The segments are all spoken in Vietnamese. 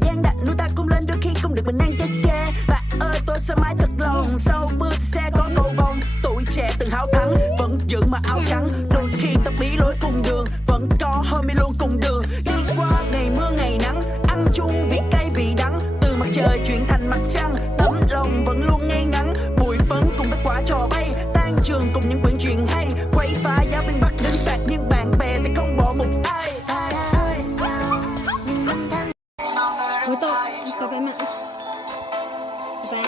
thời gian đặt nuôi ta cũng lên đôi khi cũng được bình an chết chê. Bà ơi tôi sẽ mãi thật lòng, sau mưa thì sẽ có cầu vồng. Tuổi trẻ từng háo thắng vẫn giữ mà áo trắng, đôi khi ta bí lối cùng đường vẫn có homie luôn cùng đường. Đi qua ngày mưa ngày nắng, ăn chung vị cay vị đắng, từ mặt trời chuyển thành mặt trăng, tấm lòng vẫn luôn ngay ngắn. Bụi phấn cùng với quả trò bay, tan trường cùng những quyển chuyện hay, quay phá giáo viên bắt đến phạt nhưng bạn bè thì không bỏ một ai. Bố tôi có bé mặn và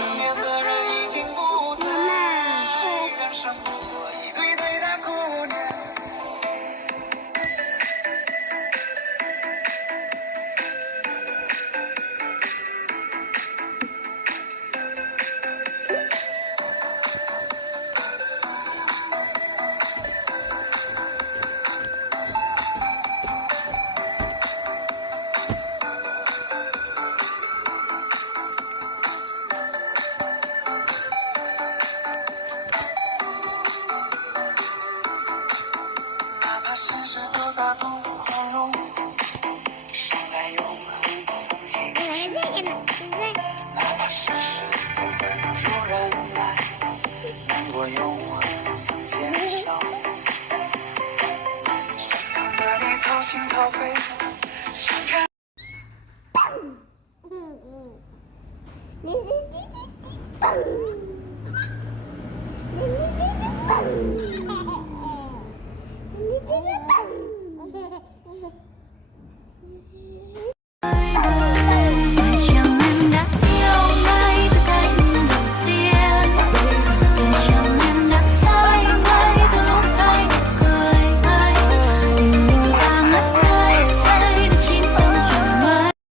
Bang!